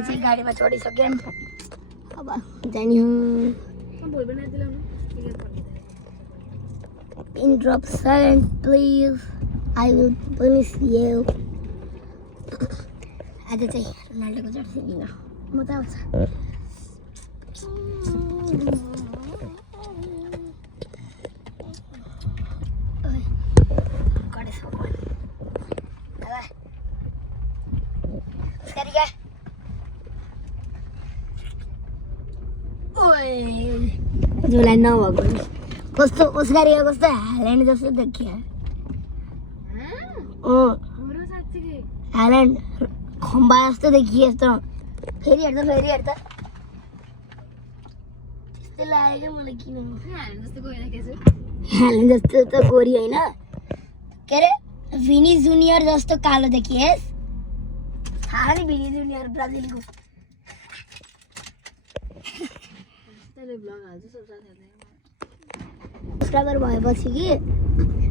चाहिँ गाडीमा चढिसक्यौँ अब जाने हो pin drop silent please I will punish you आज चाहिँ रोनाल्डोको जर्सी लिन मजा आउँछ जोलाई नभएको कस्तो उसकारिया कस्तो ह्याल्यान्ड जस्तो देखियो ह्याल्यान्ड खम्बा जस्तो देखियो यस्तो फेरि हेर्दा त्यस्तै लाग्यो मलाई किन ह्याल्यान्ड जस्तो त गोरी होइन के अरे भिनी जुनियर जस्तो कालो देखिएस् थाहा नि भिनी जुनियर ब्राजिलको सब्सक्राइबर भएपछि कि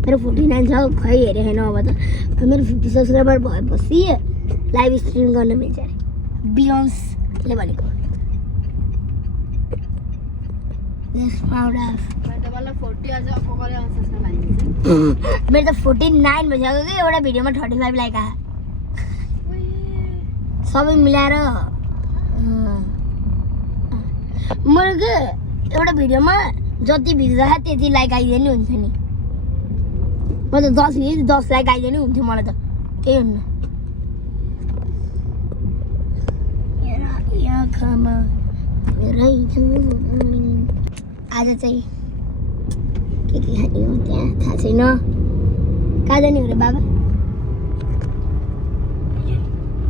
मेरो 49 छ खै हेरेँ छैन अब त मेरो 50 सब्सक्राइबर भएपछि लाइभ स्ट्रिम गर्न मिल्छ अरे बियोन्सले भनेको मेरो त 49 भइसक्यो कि एउटा भिडियोमा 35 लाइक आयो सबै मिलाएर मेरो के एउटा भिडियोमा जति भ्युज आयो त्यति लाइक आइदिने हुन्छ नि म त 10 लाइक आइदिने हुन्थ्यो मलाई त केही हुन्न आज चाहिँ के खाने हो त्यहाँ थाहा छैन कहाँ जाने हो रे बाबा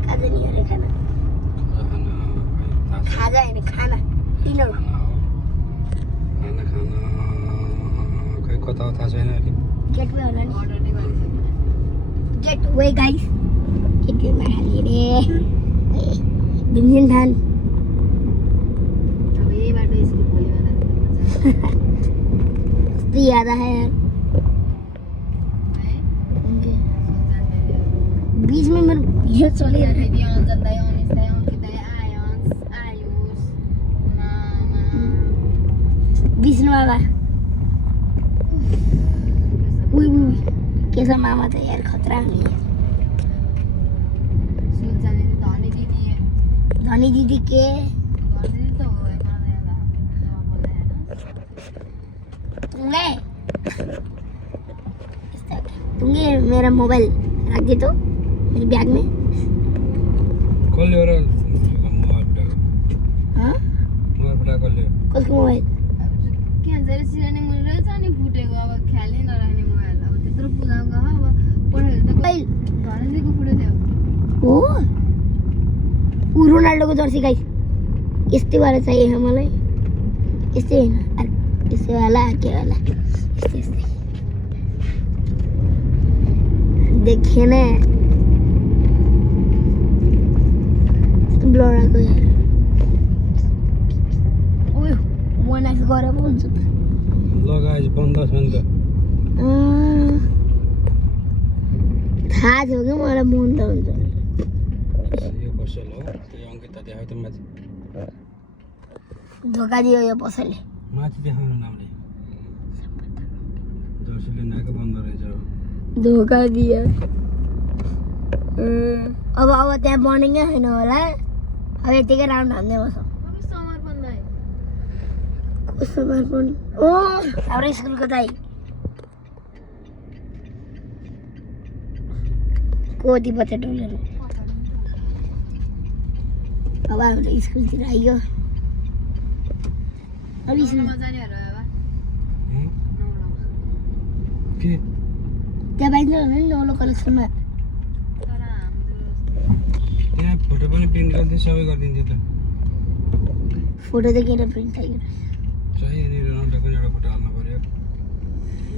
कहाँ जाने हो रे खाना खाजा होइन खाना डिनर कता थाहा छैन गेटवे होला नि गेटवे गाइस गेटवेमा हाल्यो रे भीमसेन थान अब यही बाटो स्कुल भोलिबाट कस्तो याद आयो यार बीच में मेरे वीडियो चलिरहेको विष्णु बाबा उई के छ मामा त यार खतरा नि धनी दिदी के तुंगे मेरा मोबाइल रख दे तो मेरे बैग में कल ले रहा हाँ मोबाइल कल ले कसको मोबाइल के जरे सिरानी मुनि रहेछ नि फुटेको अब ख्यालै नराख्ने मोबाइल अब त्यत्रो पुजाको अब पढेर त घरैको फुटो थियो हो उ रोनाल्डोको जर्सी गाइस यस्तै वाला चाहिए मलाई यस्तै हैन यस्तै वाला के वाला यस्तै देखिए ना ब्लर आएको ओइ मोनाक्स गरे पो हुन्छ त लगाएछ बन्द छ नि त थाहा थियो कि मलाई बन्द हुन्छ यो पसल हो त्यो अंकित देखाउ त माथि धोका दियो यो पसलले माथि देखाउनु नामले जर्सीले नाको बन्द रहेछ धोका दियो अब त्यहाँ बनेकै छैन होला अब यतिकै राउन्ड हान्दै बसौँ समर्पण दाइ समर्पण ओ हाम्रो स्कुलको दाइ कोदी बच्चा टोलहरू अब हाम्रो स्कुलतिर आइयो अब स्कुलमा जानेहरु बाबा के त्यहाँ पाइन्छ होला नि नौलो कलेक्सनमा तर हाम्रो त्यहाँ फोटो पनि प्रिन्ट गर्दै सबै गरिदिन्छ त फोटो त केटा प्रिन्ट चाहियो चाहियो नि रोनाल्डोको एउटा फोटो हाल्नु पर्यो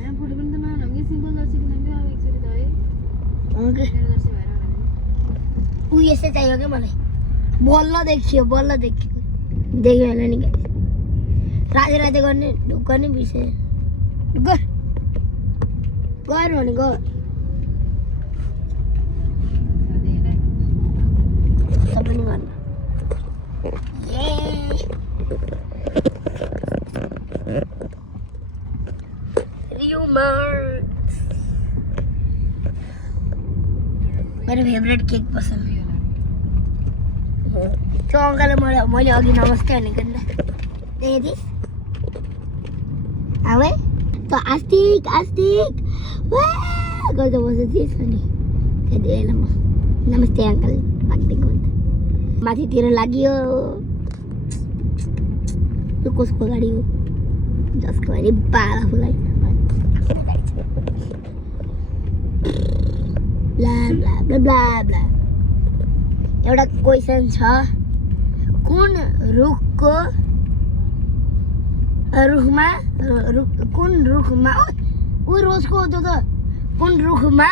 यहाँ फोटो पनि त नहाल्नु कि सिम्पल जर्सी किनौँ अब एकचोटि त है ओके मेरो जर्सी भएर होला नि ऊ यस्तै चाहियो क्या मलाई बल्ल देखियो देख्यो होला नि राति राति गर्ने ढुक्क नि बिर्सेँ गर भने गर तपाईँ नि गर्नु मेरो फेभरेट केक पसन्द त्यो अङ्कलले मैले अघि नमस्ते भनेको नि त देखेदिस् आवे त आस्तिक गर्दा बस्दै थिएछ नि त्यहाँदेखि म नमस्ते अङ्कल भाग्दैको माथितिर लाग्यो त्यो कसको गाडी हो जसको गाडी बाला फुलाई blah blah blah blah blah एउटा क्वेसन छ कुन रुखमा ऊ रोजको हो त्यो त कुन रुखमा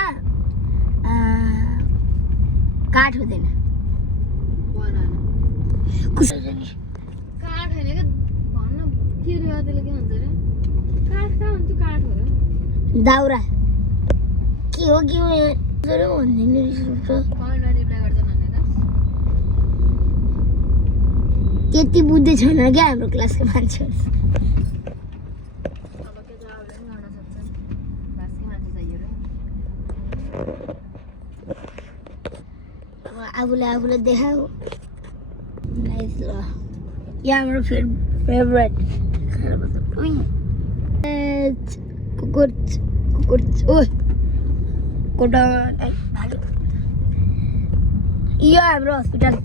काठ हुँदैन काठ होइन क्या भन्न के रे त्यसले के भन्छ रे काठ कहाँ हुन्छ काठ हो र दाउरा के हो भन्दैन कमेन्टमा रिप्लाई गर्छ भनेर त्यति बुझ्दै छैन क्या हाम्रो क्लासको मान्छेहरू अब के जवाबले पनि गर्न सक्छ क्लासकै मान्छे चाहियो र आफूले देखाऊ नाइस ल यहाँ हाम्रो फेभरेट कुकुर ओ कोटा भाग्यो यो हाम्रो हस्पिटल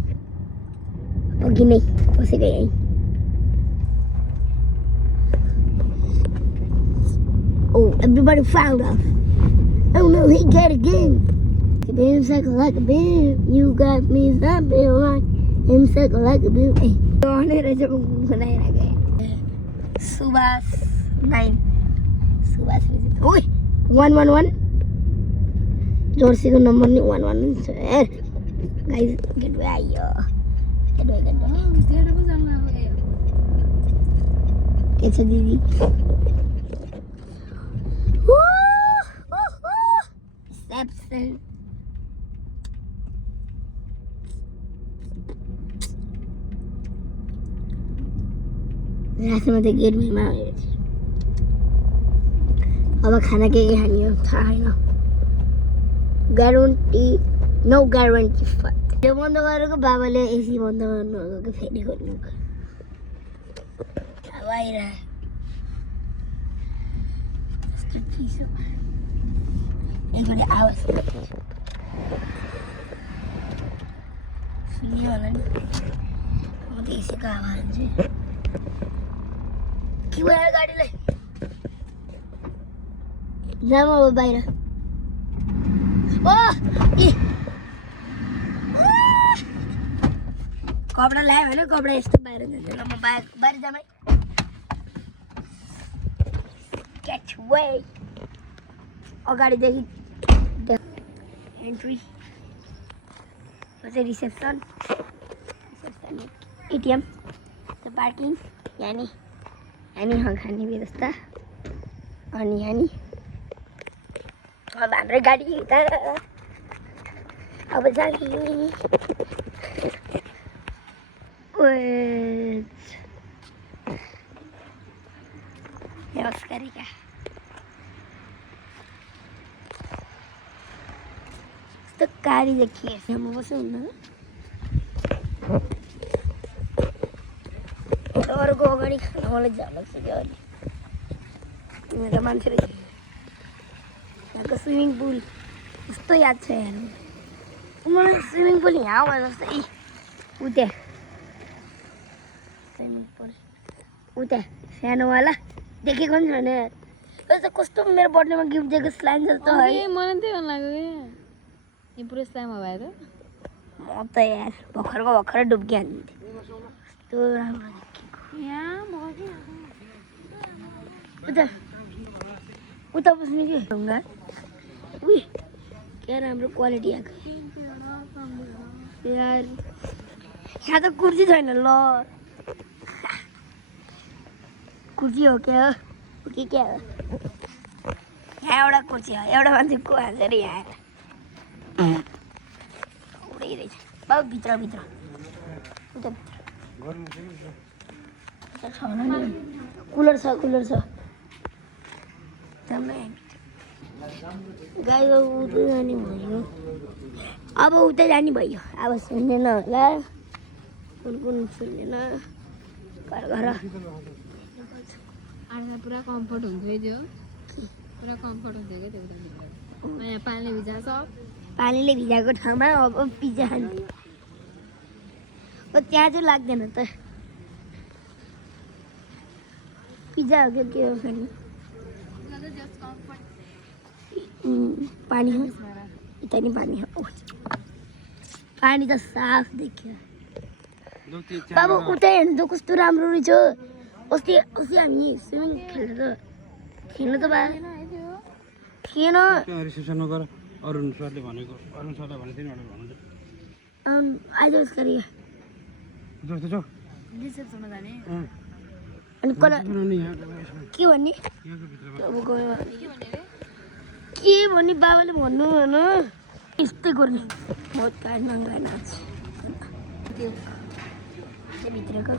अघि नै बसेको यहीँ Oh, everybody found us. Oh no, he got again. Beam cycle like a beam. You got me something like him cycle like a beam. Hey, on it, I just want to Subas 9. Subas. Oi, 111. Jersey number 111. Sir, guys, get away, yo. Get away. त्यही पो जान्न अब के छ दिदी Reception. रातमा त गेटमा अब खाना के खाने हो थाहा छैन ग्यारेन्टी नो ग्यारेन्टी यो बन्द गरेको बाबाले एसी बन्द गर्नु कि फेरि खोल्नु बाहिर एकचोटि आवाज सुनियो होला नि म त एसीको आवाज चाहिँ के भयो गाडीलाई जाम अब बाहिर ओ कपडा ल्यायो भने कपडा यस्तो बाहिर जान्छ ल म बाहिर जाम है क्याच वे अगाडिदेखि एन्ट्री रिसेप्सन एटिएम पार्किङ यहाँ खाने व्यवस्था अनि यहाँ अब हाम्रो गाडी त अब जाने नमस्कारिका यस्तो गाडी देखिए म बस्नु हुन्न अरूको अगाडि खान मलाई झ्याउ लाग्छ क्या अहिले मेरो मान्छे रहेछ यहाँको स्विमिङ पुल कस्तो याद छ हेर्नु मलाई स्विमिङ पुल यहाँ भयो जस्तो उता स्विमिङ पुल उता सानोवाला देखेको नि छैन यार यो त कस्तो मेरो बर्थडेमा गिफ्ट दिएको स्लाइम जस्तो है मलाई त्यही मन लाग्यो क्या यो पुरै स्लाइम भयो त म त यार भर्खर डुब्की हान्थेँ कस्तो राम्रो उता बस्ने के ढुङ्गा उही क्या राम्रो क्वालिटी आएको यार यहाँ त कुर्सी छैन ल कुर्सी हो क्या हो कि क्या हो यहाँ एउटा कुर्सी हो एउटा मान्छे को हान्छ अरे यहाँ उडै रहेछ बाबु भित्र उता छ होला नि कुलर छ राम्रो गाई उतै जाने भयो अब उतै जाने भयो अब सुन्दैन होला कुन सुन्दैन घर घर आँखा पुरा कम्फर्ट हुन्छ है त्यो पुरा कम्फर्ट हुन्छ क्या त्यो उता यहाँ पानीले भिजाएको छ पानीले भिजाएको ठाउँमा अब पिज्जा खाने त्यहाँ चाहिँ लाग्दैन त पिज्जा हो के हो खाने पानी हो यता नि पानी हो पानी त साफ देखियो बाबु उतै हेर्नु त कस्तो राम्रो रहेछ अस्ति अस्ति हामी स्विमिङ खेल्नु त बा थिएन रिसेप्सनमा गएर अरुण सरले भनेको अरुण सरलाई भने तिनीहरूले भन्नु आज उसकारी जस्तो छ रिसेप्सनमा जाने अनि कला के भन्ने अब गयो के भन्ने बाबाले भन्नु भन यस्तै गर्ने बहुत काठ नङ्गा नाच त्यो भित्रको